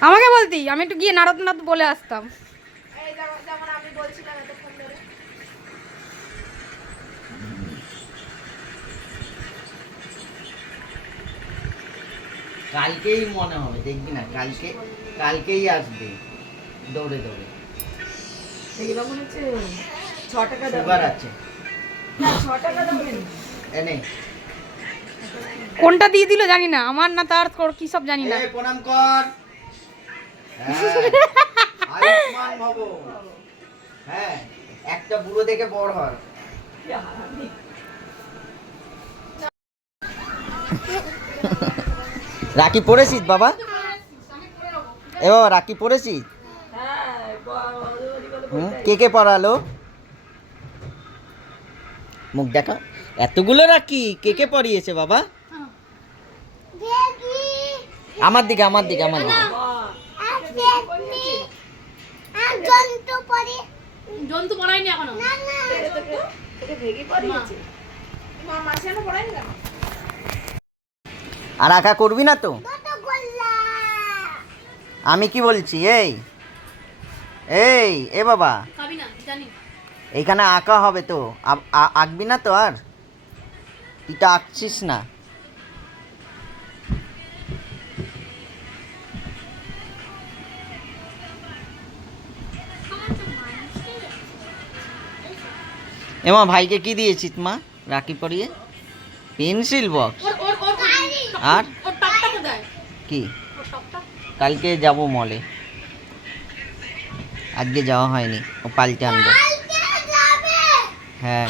আমাকে বলতি আমি একটু গিয়ে নাড়ত নাড়ত বলে আসতাম। এই যেমন- যেমন আমি বলছিলাম এতক্ষণ ধরে। কালকেই মনে হবে দেখবি না কালকে কালকেই আসবে দৌড়ে দৌড়ে। এগুলো মনে হচ্ছে ছ টাকা সুগার আছে। ছ টাকা এনে কোনটা দিয়ে দিল জানি না আমার না তার তোর কি সব জানি না। প্রণাম কর। হ্যাঁ, হ্যাঁ একটা বুড়ো দেখে বড় হয়। রাখি পড়েছিস বাবা? এ বাবা রাখি পড়েছিস? কে কে পড়ালো? মুখ দেখা। এতগুলো রাখি কে কে পড়িয়েছে বাবা? আমার দিকে আমার দিকে আমার দিকে। জন্তু পড়াইনি এখনও? তোকে ভেগে পড়িয়েছে। মা মাসে এনে পড়াইনি কেন? আর আঁকা করবি না তো? আমি কি বলছি এই এই এ বাবা। এইখানে আঁকা হবে তো। আঁকবি না তো আর? তুই তো আঁকছিস না। এমা ভাইকে কি দিয়েছিস মা? রাখি পরিয়ে? Pencil box. আর? কি? কালকে যাব মলে আজকে যাওয়া হয়নি। ও পাল্টে আনব। হ্যাঁ।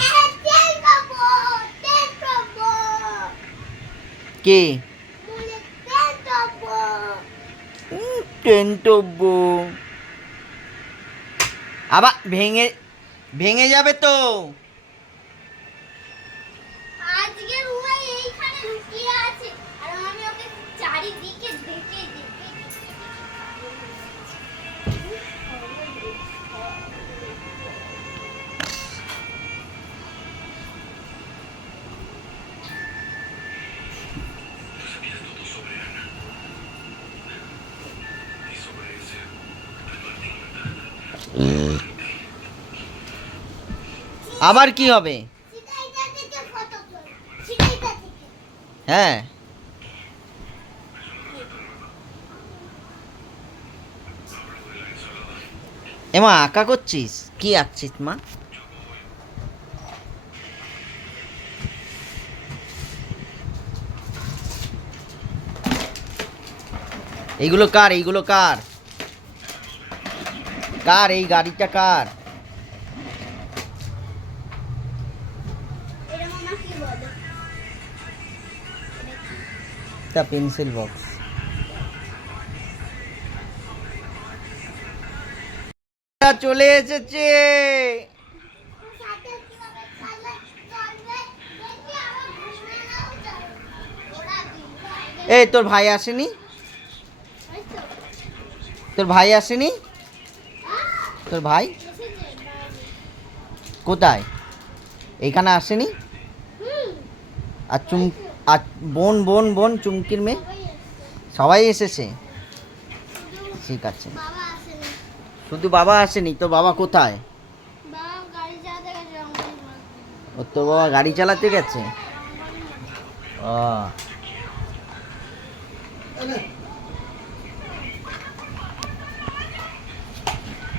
কে? টেন্টব্বো আবার ভেঙে ভেঙে যাবে তো আবার কি হবে? হ্যাঁ। এমা, আঁকা করছিস? কি আঁকছিস, মা? এইগুলো কার এইগুলো কার? কার, এই গাড়িটা কার? একটা পেন্সিল বক্স চলে এসেছে। এই, তোর ভাই আসেনি? তোর ভাই আসেনি? তোর ভাই? কোথায়? এইখানে আসেনি? আর চুম আর বোন বোন বোন চুমকির মেয়ে। সবাই এসেছে। ঠিক আছে। শুধু বাবা আসেনি তোর বাবা কোথায়? ও তোর বাবা গাড়ি চালাতে গেছে? ও।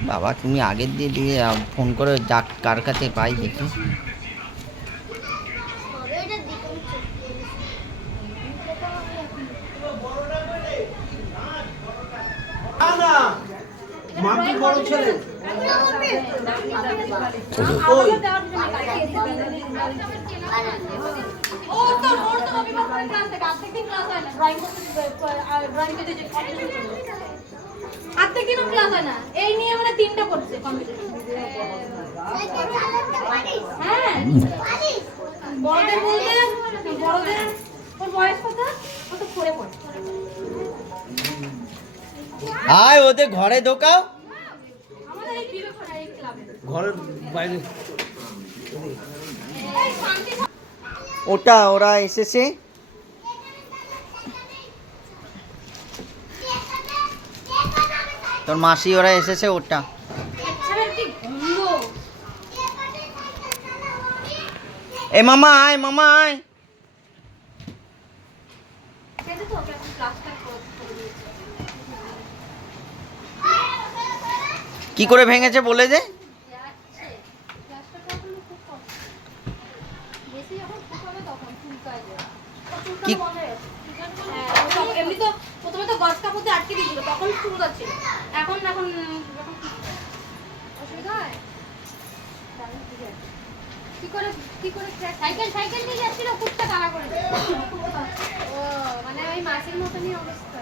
বাবা তুমি আগের দিয়ে দিয়ে ফোন করে ডাক কার কাছে পাই দেখি সবে এটা দিকে আমি চোখ দিয়ে গেছি। মাটি বড় ছেলে ও তো ওর তো রবিবার করে ক্লাস থাকে প্রত্যেক দিন ক্লাস হয় না ড্রয়িং করতে ড্রয়িং করতে যে কম্পিটিশন দিনও ক্লাস হয় না এই নিয়ে মানে তিনটা করছে কম্পিটিশন হ্যাঁ। বড়দের বলতে বড়দের ওর বয়স কত? কত করে পড়ে আয় ওদের ঘরে ঢোকাও। ঘরের বাইরে। ওটা ওরা এসেছে। তোর মাসি ওরা এসেছে ওটা এ মামা আয় মামা আয়। কি করে ভেঙেছে বলে দে। বেশি যখন ফুকাবে তখন ফুলকায় যায় কি- হ্যাঁ, এমনি তো প্রথমে তো গজ কাপড় দিয়ে আটকে দিয়েছিল তখন এখন এখন অসুবিধা হয়? তাহলে ঠিক আছে। কি করে কি করে সাইকেল সাইকেল নিয়ে যাচ্ছিল কুত্তা কালা করে। ও মানে ওই মাসির মতনই অবস্থা।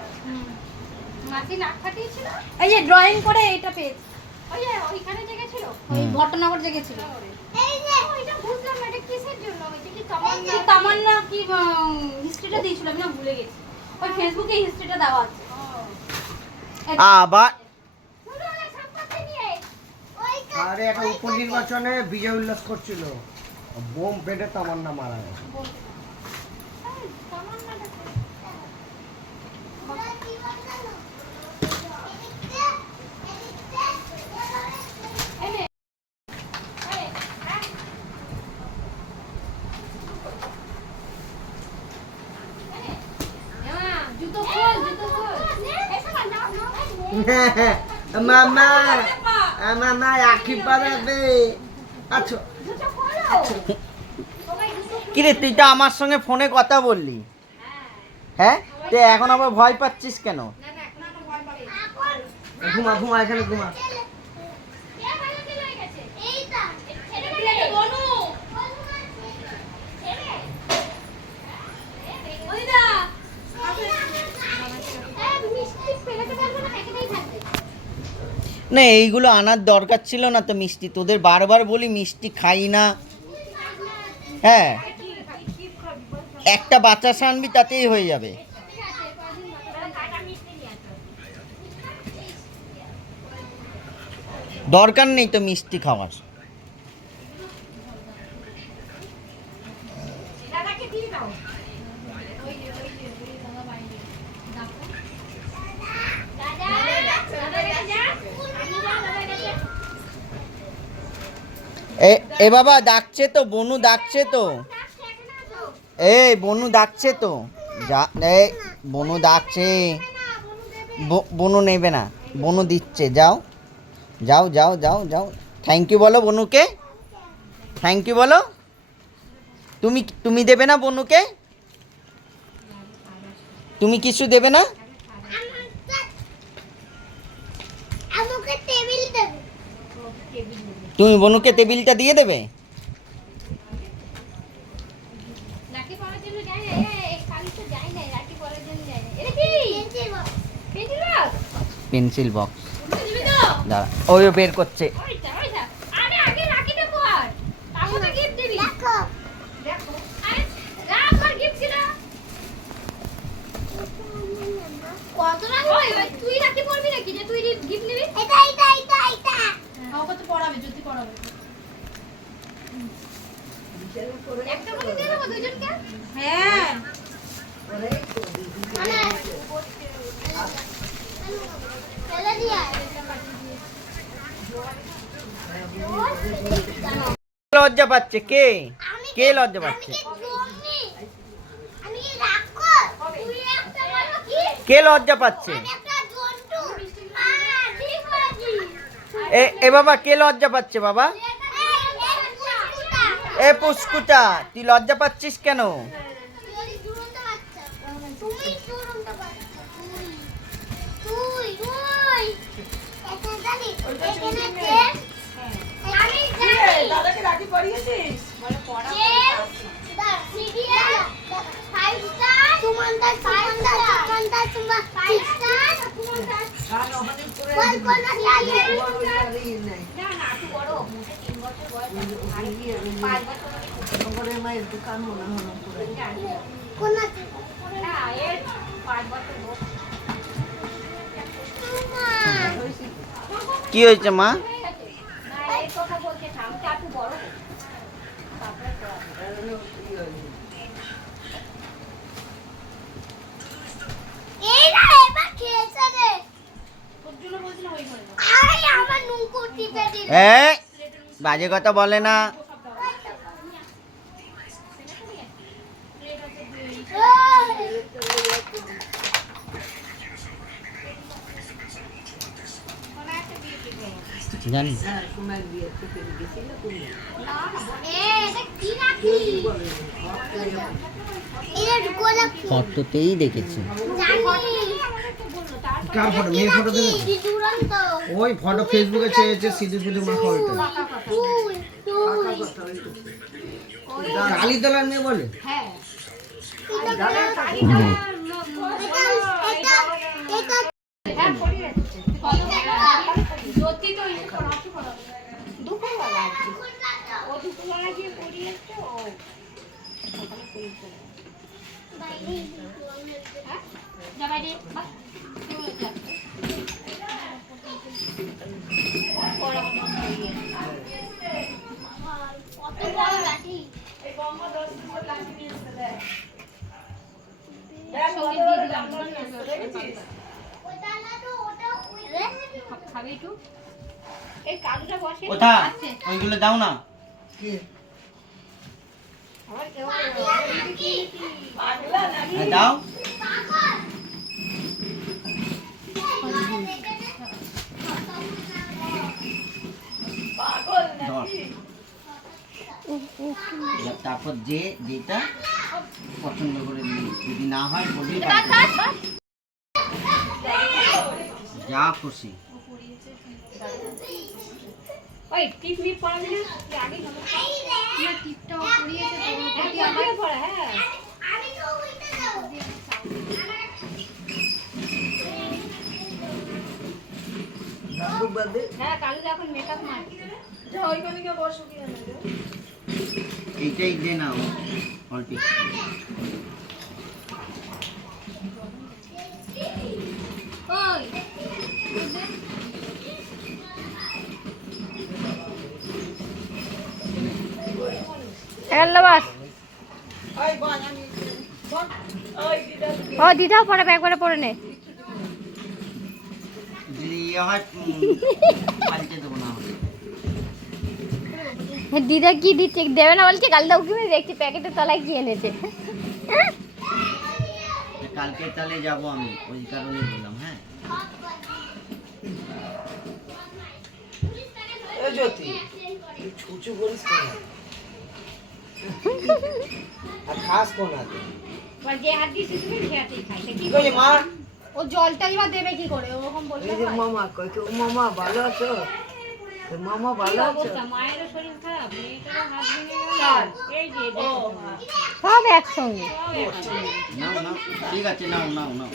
মাসি নাক ফাটিয়েছিল? এই যে ড্রয়িং করে এটা পেয়েছি। ওই যে ওইখানে জেগেছিল? ওই হুম। ভট্টনগর জেগেছিল এই যে ওইটা বুঝলাম না এটা কিসের জন্য? ওইটা কি তামান্না? তামান্না? কি হিস্ট্রিটা দিয়েছিল আমি না ভুলে গেছি। ওই ফেসবুকে হিস্ট্রিটা দেওয়া আছে। আবার আরে একটা উপনির্বাচনে বিজয় উল্লাস করছিল। বোম পেটে তামান্না মারা গেছে জুতো খোল জুতো খোল মামা মামা রাখি পাড়াবে আচ্ছা। কিরে তুই তো আমার সঙ্গে ফোনে কথা বললি। হ্যাঁ? তুই এখন আবার ভয় পাচ্ছিস কেন? ঘুমা ঘুমা এখানে ঘুমা এইটা ওইদা মিষ্টি ফেলাতে পারব না প্যাকেটেই থাকবে না, এইগুলো আনার দরকার ছিল না তো মিষ্টি। তোদের বারবার বলি মিষ্টি খাই না। হ্যাঁ। একটা বাচ্চা সানবি তাতেই হয়ে যাবে। দরকার নেই তো মিষ্টি খাওয়ার। এ বাবা, ডাকছে তো, বনু ডাকছে তো। এই, বনু ডাকছে তো। যা, এই, বনু ডাকছে। বনু নেবে না, বনু দিচ্ছে। যাও যাও যাও যাও যাও। থ্যাংক ইউ বলো বনুকে। থ্যাংক ইউ বলো। তুমি তুমি দেবে না বনুকে? তুমি কিছু দেবে না? তুমি বনুকে টেবিলটা দিয়ে দেবে? পেন্সিল বক্স দাঁড়া ওই বের করছে ওইটা ওইটা আরে আগে রাখিটা পর তারপর তো গিফট দিবি দেখো দেখো আরে রাখ আর গিফট কিনা কত রাখব এবার তুই রাখি পরবি নাকি যে তুই গিফট নিবি এটা এটা এটা এটা ওকে তো পড়াবে যদি একটা করে দিয়ে দেবো দুজনকে? হ্যাঁ। লজ্জা পাচ্ছে? কে? কে লজ্জা পাচ্ছে? কি জমি? আমি কি রাক্ষস? তুই একটা বলো কি কে লজ্জা পাচ্ছে আমি একটা জন্টু হ্যাঁ ঠিক বলেছি এ এ বাবা কে লজ্জা পাচ্ছে বাবা। এ পুষ্কুটা তুই লজ্জা পাচ্ছিস কেন? দাদাকে রাখি চেন দা serial five star Sumanta Sumanta Sumanta Sumanta five star Sumanta কোন কোন লাগে কোন আছে কি হয়েছে মা এই না এবার খেয়েছে রে। বাজে কথা বলে না। জানি। ফটোতেই দেখেছি। কার ফটো মেয়ে ফটো দেবে কি দুরন্ত ওই ফটো ফেসবুকে চেয়েছে মাখা ওইটা ফুল ফুল কালীতলার মেয়ে বলে? হ্যাঁ। এটা এটা এটা জ্যোতি তো ইয়ে করো আশি দুপুরবেলা ও দুপুরবেলা গিয়ে পড়িয়েছে ও হ্যাঁ? যা বাইরে বাহ খাবে একটু? কোথা ওইগুলো দাও না। আমার কেউ হ্যাঁ, দাও। ধর। এবার তারপর যে যেটা পছন্দ করে দিবি যদি না হয় বলবি পাল্টে দিবি। যা খুশি। ওই টিপ মিপ পড়াবি না তুই আগেই খবর পাই। না টিপটাও পড়িয়েছে তো ওর হ্যাঁ, প্রতি আমার পড়িয়ে পড়া, হ্যাঁ আমি তো ওইটা দেবো হ্যাঁ কালু এখন মেকআপ মারছে এইটাই দে না অল্টি বাস ও দিদাও পড়াবে একবারে পড়ে নে। হয়। দিদা কি দিচ্ছে? দেবে না বলছে কাল দাও কি দেখছি প্যাকেটের তলায় কি এনেছে। কালকে তাহলে যাব আমি ওই কারণে বললাম হ্যাঁ। জ্যোতি ছুচু করিস কেন? আর খাস কোন হাতে? যে হাত দিয়েছি তুমি সে হাতেই খাই কি কি মা? ও জলটা এবার দেবে কি করে? ওরকম এই যে মামা কয় কি, ও মামা ভালো আছো? মামা ভালো আছো? অবস্থা? শরীর খারাপ মেয়েটারও হাত ভেঙে গেল। এই যে দেখো তোমার। সব একসঙ্গে। সব একসঙ্গে। নাও নাও। ঠিক আছে নাও নাও নাও।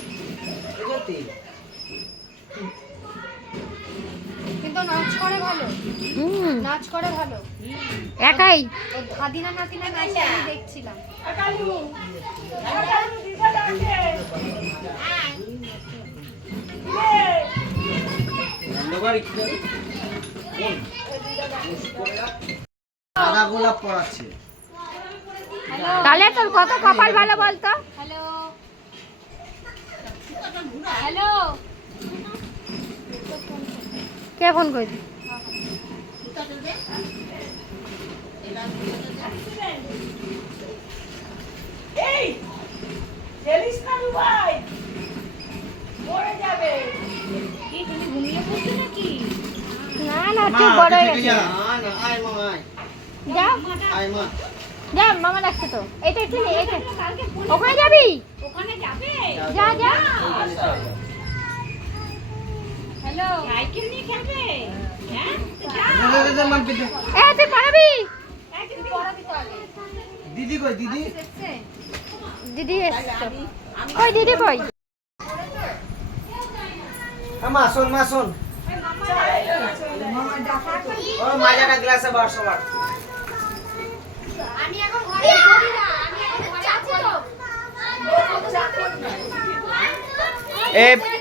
কিন্তু নাচ করে ভালো। হুম। নাচ করে ভালো। একাই। ও ধাদিনা নাতিনা নাচে আমি দেখছিলাম? সাদা গোলাপ পড়াচ্ছে তাহলে তোর কত কপাল ভালো বলতো? হ্যালো। হ্যালো। কে ফোন এই খেলিস না ভাই মরে যাবে। কি তুমি ঘুমিয়ে পড়ছো নাকি? না বড় হয়ে তুই গেছে। না, আয় মা, আয়। যা। আয় মা। যা মামা ডাকছে তো। এটা একটু নে এটা। ওখানে যাবি? ওখানে যাবে? যা যা। হ্যালো সাইকেল নিয়ে খেলবে হ্যাঁ তো। এ তুই পড়াবি দিদি কই দিদি দিদি এসছো ওই দিদি কই আ, মা শোন মা শোন। ও মাজাটা গ্লাসে বার সবার আমি এখন ঘরে করি না আমি এখন চাচ্ছি তো। এ এ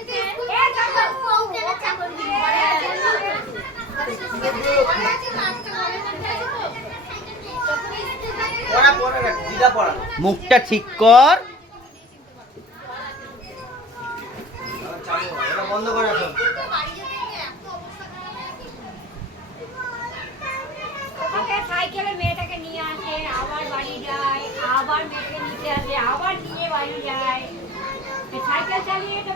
মুখটা ঠিক কর। সাইকেল চালিয়ে তো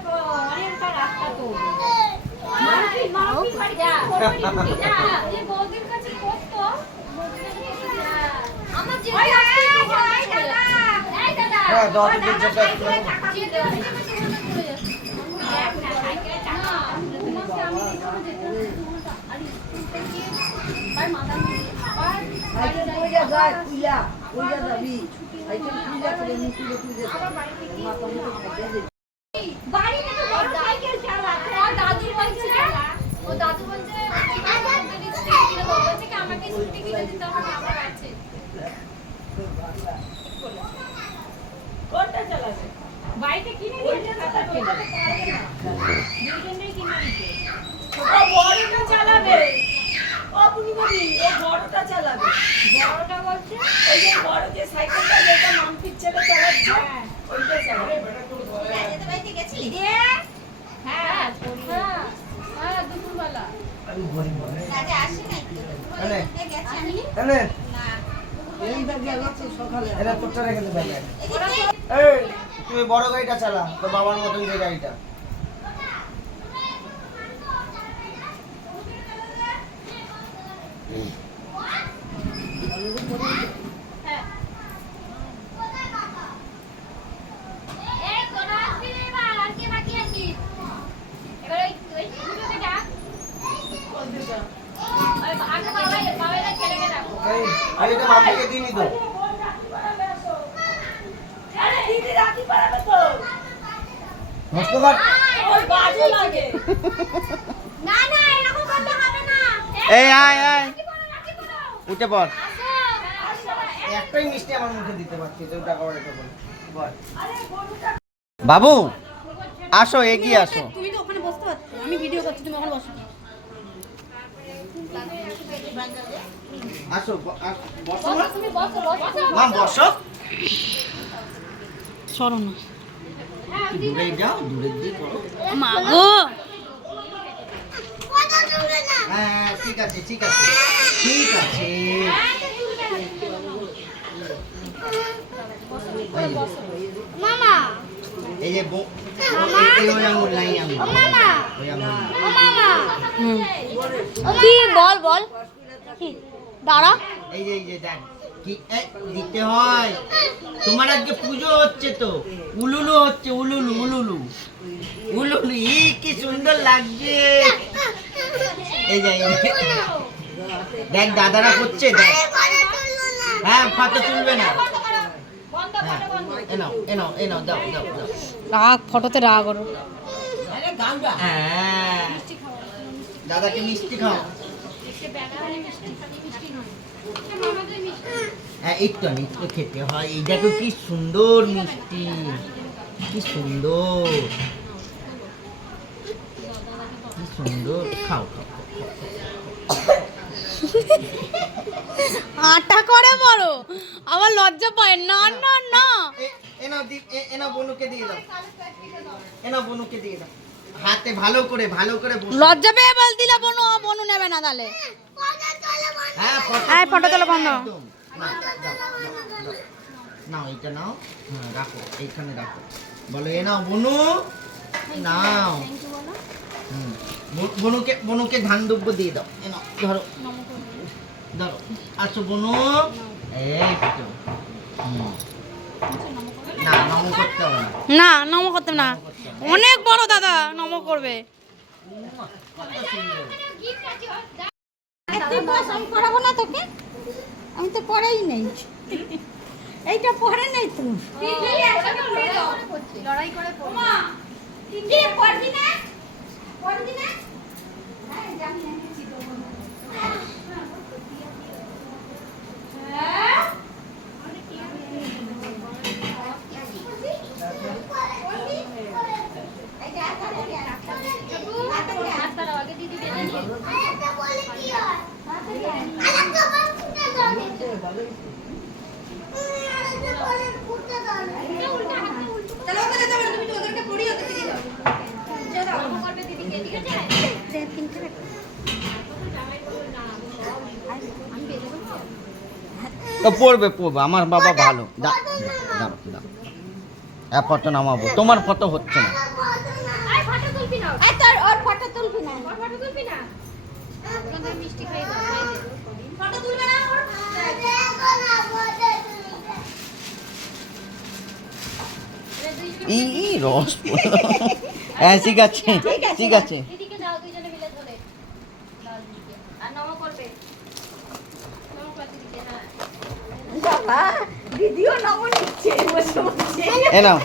আমার ওই দাদা, ওই দাদা, এই দাদা, হ্যাঁ, দশ ওই দিন দাদা চলে সাইকেলে চাকা যে খুলে যাবি করে মুখে কুইলা মাথা মুখে খাইতে দে বাড়িতে তো বড় সাইকেল চালাচ্ছে আর দাদু বলছে ও দাদু বলছে যদি স্কুটি কিনে দেবো বলছে কি আমাকে স্কুটি কিনে দিতে হবে আমার আছে কোনটা চালাবে বাড়িতে কিনে নিয়েছে দাদা ছেলে দুজনেই কিনে দিয়েছে ও বড়টা চালাবে ও পূর্ণিমাদি ও বড়টা চালাবে বড়টা বলছে ওই যে বড় যে সাইকেলটা যেটা মাম্পির ছেলে চালাচ্ছে হ্যাঁ ওইটা চালাবে দিয়ে হ্যাঁ হ্যাঁ হ্যাঁ দুপুরবেলা আমি গরিব মানুষ। এনে, আসেনি এনে, এইটা গেল তো সকালে এনে তোরটা রেখে দে ব্যাগে। এই, তুই বড় গাড়িটা চালা তো বাবার মতন যে গাড়িটা। এই তোরা আসবি না এবার আর কে বাকি আছিস এবার ওই ওই দুটোকে ডাক ওই আগে বাবাই বাবাইরা ছেলেকে ডাকো এই, আমি তো মাম্পিকে দিইনি তো আরে দিদি রাখি পারাবে তো নষ্ট কর ওই বাজে লাগে না না এরকম করতে হবে না এই আয় আয় একটাই মিষ্টি আমার মুখে দিতে পারছি তো টাকা বাড়াতে বল। বাবু আসো এগিয়ে আসো। তুমি তো ওখানে বসতে পারছ আমি ভিডিও করছি তুমি ওখানে বসো। আসো বসো মা। বসো বসো মা বসো। সরো না। দূরে যাও করো মা গো হ্যাঁ হ্যাঁ, ঠিক আছে ঠিক আছে। ঠিক আছে। মামা। এই যে বো- এই ওই আঙুল নাই আঙুল মামা। ওই আঙুল নাই। ও মামা। কি? বল বল। দাঁড়া এই যে এই যে দেখ। কি? দিতে হয়। তোমার আজকে পুজো হচ্ছে তো। উলুলু হচ্ছে উলুলু উলুলু। উলুলু ই কি সুন্দর লাগছে। এই যে দেখ দাদারা করছে দেখ। হ্যাঁ ফটো তুলবে না। হ্যাঁ এনাও এনাও এনাও দাও দাও দাও। রাগ ফটোতে রাগ গাঙ্গা হ্যাঁ। দাদাকে মিষ্টি খাও। হ্যাঁ একটু খেতে হয়। এই দেখো কি সুন্দর মিষ্টি। কি সুন্দর। সুন্দর খাও খাও আটা করে বড়। আবার লজ্জা পায় না না না এ- এনাও দি এ- এনাও বনুকে দিয়ে দাও। এনাও বনুকে দিয়ে দাও। হাতে ভালো করে ভালো করে বসো। লজ্জা পেয়ে বল দিলে বনু বনু নেবে না তাহলে। হ্যাঁ হ্যাঁ, ফটো তোলা বন্ধ। নাও। নাও এটা নাও হ্যাঁ রাখো। এইখানে রাখো। বলো এ নাও বনু। নাও। বনুকে বনুকে ধান দুব্য দিয়ে দাও। এ নাও। ধরো। ধরো। আসো বনু। এই তো না নম করতে হবে না। না নম করতে না। অনেক বড় দাদা নম করবে। পড়াবো না তোকে আমি তো পড়াই নেই এইটা পড়ে নেই তুই লড়াই করে পড়ো। না? পড়বি না? হ্যাঁ পড়বে পড়বে। আমার বাবা ভালো। হ্যাঁ, ফটো নামাবো। তোমার ফটো হচ্ছে না। হ্যাঁ, ঠিক আছে। ঠিক আছে। বাবা দিদিও নম নিচ্ছে বসে বসে। এ নাও।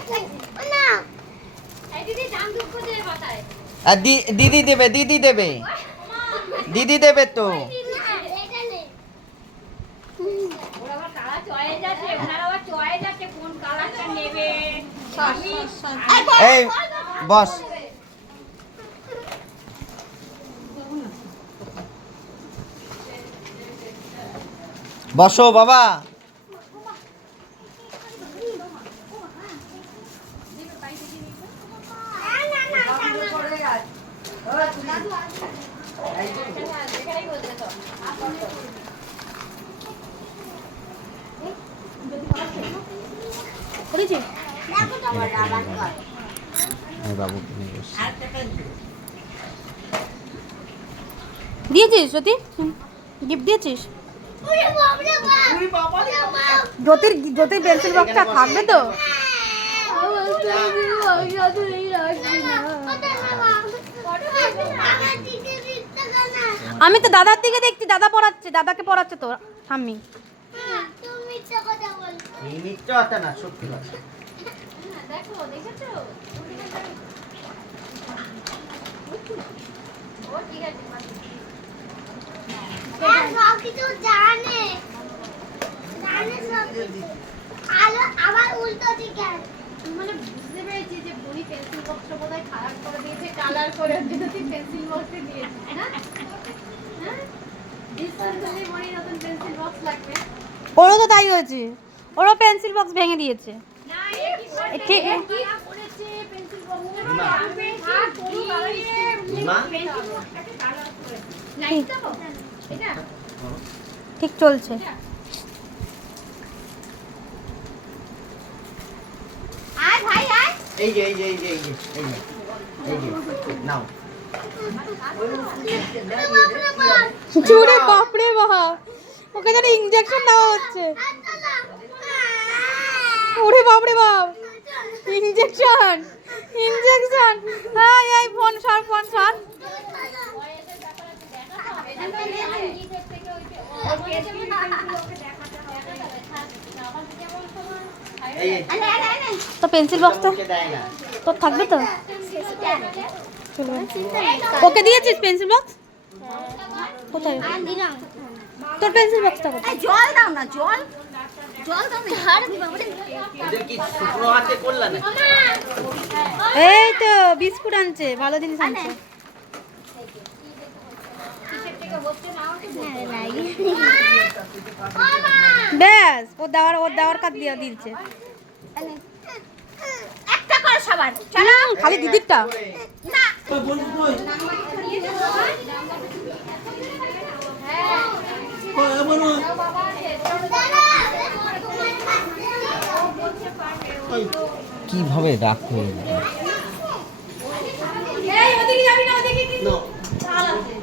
দিদি আর দেবে দিদি দেবে। দিদি দেবে তো। এই বস। বসো বাবা করে আয় ও, তুমি- এখানেই বলতে তো করেছি এই বাবু কিনে বসছে। দিয়েছিস জ্যোতি? গিফট দিয়েছিস। জ্যোতির জ্যোতির পেন্সিল বক্সটা থাকবে তো আমি তো দাদার দিকে দেখছি দাদা পড়াচ্ছে দাদাকে পড়াচ্ছে তো ঠাম্মি। তুমি তো কথা বল এই মিথ্যে কথা না সত্যি কথা। দেখো দেখেছ? ও ঠিক আছে আর সব কিছু জানে। জানে সব কিছু। আলো আবার উল্টো দিকে। মানে বুঝতে পেরেছি যে বনি পেন্সিল বক্সটা বোধহয় খারাপ করে দিয়েছে কালার করে পেন্সিল বক্সে দিয়েছিস না ওরও তো তাই হয়েছে। ওরও পেন্সিল বক্স ভেঙে দিয়েছে। ঠিক ঠিক চলছে। আয় ভাই আয়। এই যে এই যে এই যে এই যে এই যে নাও। চুরে বাপরে বাপ ওকে যেন ইঞ্জেকশন দেওয়া হচ্ছে। ওরে বাপরে বাপ। ইঞ্জেকশন ইঞ্জেকশন হাই হাই ফোন সর ফোন সর। তো পেন্সিল বক্সটা তোর থাকবে তো? ওকে দিয়েছিস পেন্সিল বক্স কোথায়? তোর পেন্সিল বক্সটা কোথায়? জল দাও না জল। এই তো বিস্কুট আনছে ভালো জিনিস আনছে। ব্যাস ওর দেওয়ার ওর দেওয়ার কাজ দিয়ে দিচ্ছে একটা করে সবার। হুম, খালি দিদিরটা। কীভাবে রাগ হয়ে গেল সারাদিনে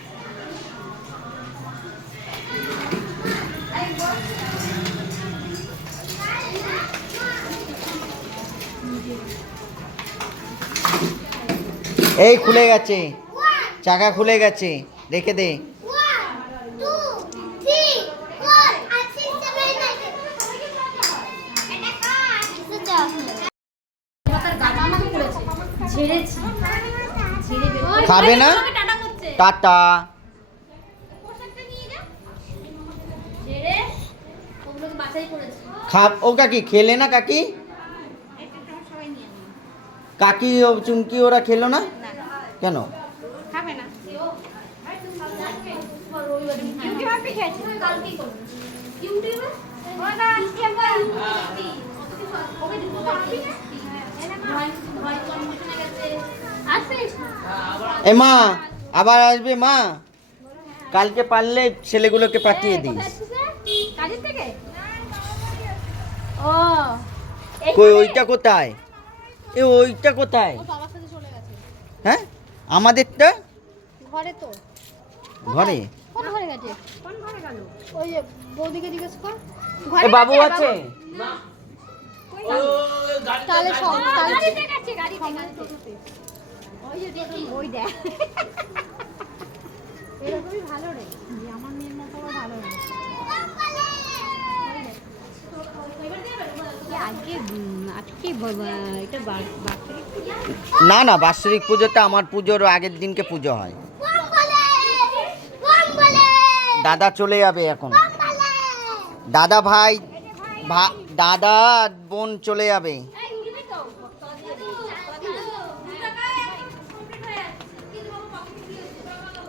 এই খুলে গেছে চাকা খুলে গেছে রেখে দে One, না three, four, and six, seven, eight, তার গাটা আমাকে পড়েছে ঝেড়েছি ঝেড়ে বের করে- খাবে না? আমাকে টাটা করছে টাটা পোশাকটা নিয়ে যা ঝেড়ে ওগুলোকে বাছাই করেছে। খা ও কাকি খেলে না কাকি? সবাই নিয়ে নেবে কাকি ও চুমকি ওরা খেলো না? কেন? এ মা আবার আসবে মা? কালকে পারলে ছেলেগুলোকে পাঠিয়ে দিস। কাজের থেকে? ও কই ওইটা কোথায়? এ ওইটা কোথায়? বাবার সাথে চলে গেছে। হ্যাঁ? আমাদেরটা? ঘরে তো। ঘরে? কোন ঘরে গেছে? কোন ঘরে গেল? ওই যে বৌদিকে জিজ্ঞেস কর। এ বাবু আছে? তাহলে সব তাহলে গাড়িতে গেছে গাড়িতে গাড়িতে ওই যে দেখি। ওই দেখ। এরকমই ভালো রে। আমার মেয়ের মতো আবার ভালো রে আজকে উম, আজকে বাবা, এটা বা- বাৎসরিক পুজো। না না, বাৎসরিক পুজোতে আমার পুজোর আগের দিনকে পুজো হয়। দাদা চলে যাবে এখন। দাদা ভাই দাদা বোন চলে যাবে।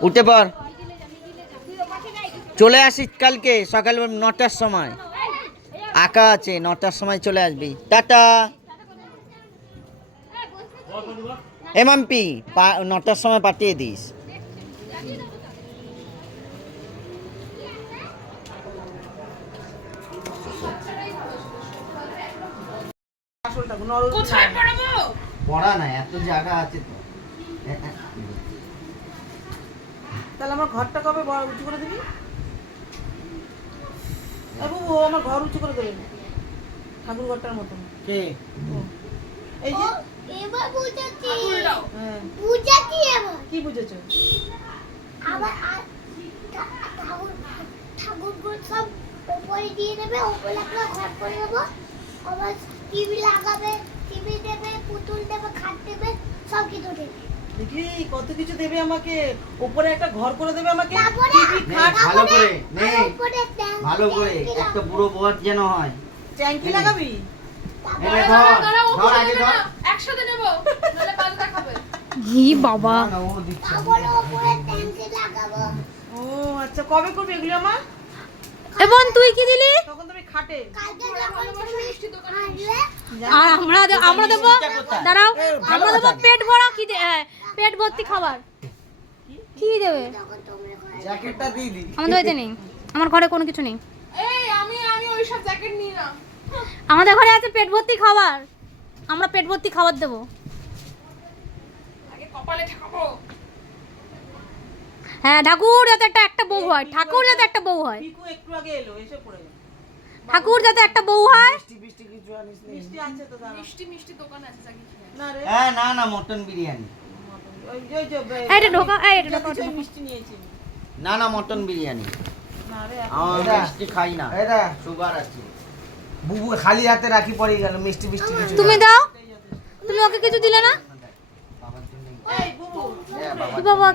উঠে পর চলে আসিস কালকে, সকাল নটার সময়। আঁকা আছে নটার সময় চলে আসবি। টাটা। এমএমপি নটার সময় পাঠিয়ে দিস। আসলটা নরম কোথায় পড়াবো? পড়া না এত জায়গা আছে তো। তাহলে আমার ঘরটা কবে উঁচু করে দিবি? বাবু ও আমার ঘর উঁচু করে দেবেন ঠাকুর ঘরটার মতন। কে? ও। এই যে এবার বুঝাচ্ছি। হ্যাঁ। বুঝাচ্ছি এবার। কি বুঝেছ? আবার আর ঠা- ঠাকুর ঠাকুরগুলো সব উপরে দিয়ে দেবে উপরে একটা ঘর করে দেবো। আবার টিভি লাগাবে টিভি দেবে পুতুল দেবে খাট দেবে সব কিছু দেবে। দেখলি কত কিছু দেবে আমাকে? উপরে একটা ঘর করে দেবে আমাকে? তারপরে টিভি নে, খাট ভালো করে নে আর উপরে ট্যাঙ্ক- ভালো করে একটা পুরো বর যেন হয়। ট্যাঙ্কি লাগাবি এনে ধর ধর আগে ধর। একসাথে নেব নাহলে পাল্টা খাবে হি বাবা। ও আচ্ছা কবে করবি এগুলো আমার? এবং তুই কি দিলি? আর আমরা আমরা দেবো দাঁড়াও আমরা দেবো পেট ভরা কি দে- হ্যাঁ, পেট ভর্তি খাবার। কি দেবে? জ্যাকেটটা দিয়ে দিই। আমাদের বাড়িতে নেই। আমার ঘরে কোনো কিছু নেই। এই আমি আমি ওই সব জ্যাকেট নিই না। আমাদের ঘরে আছে পেট ভর্তি খাবার। আমরা পেট ভর্তি খাবার দেবো। আগে কপালে ঠাকাবো। হ্যাঁ ঠাকুর যাতে একটা একটা বউ হয়। ঠাকুর যাতে একটা বউ হয়। পিকু একটু আগে এলো এসে পড়ে গেল। ঠাকুর যাতে একটা বউ হয়। মিষ্টি মিষ্টি কিছু আনিস মিষ্টি আনছে তো মিষ্টি মিষ্টি দোকান আছে না রে। হ্যাঁ না না মটন বিরিয়ানি। এটা ঢোকা এই এটা ঢোকা মিষ্টি নিয়েছি না না মটন বিরিয়ানি। না রে আমার মিষ্টি খাই না। এটা সুগার আছে। বুবু খালি হাতে রাখি পড়ে গেল মিষ্টি মিষ্টি কিছু তুমি দাও। তুমি ওকে কিছু দিলে না? বুবু। কি বাবা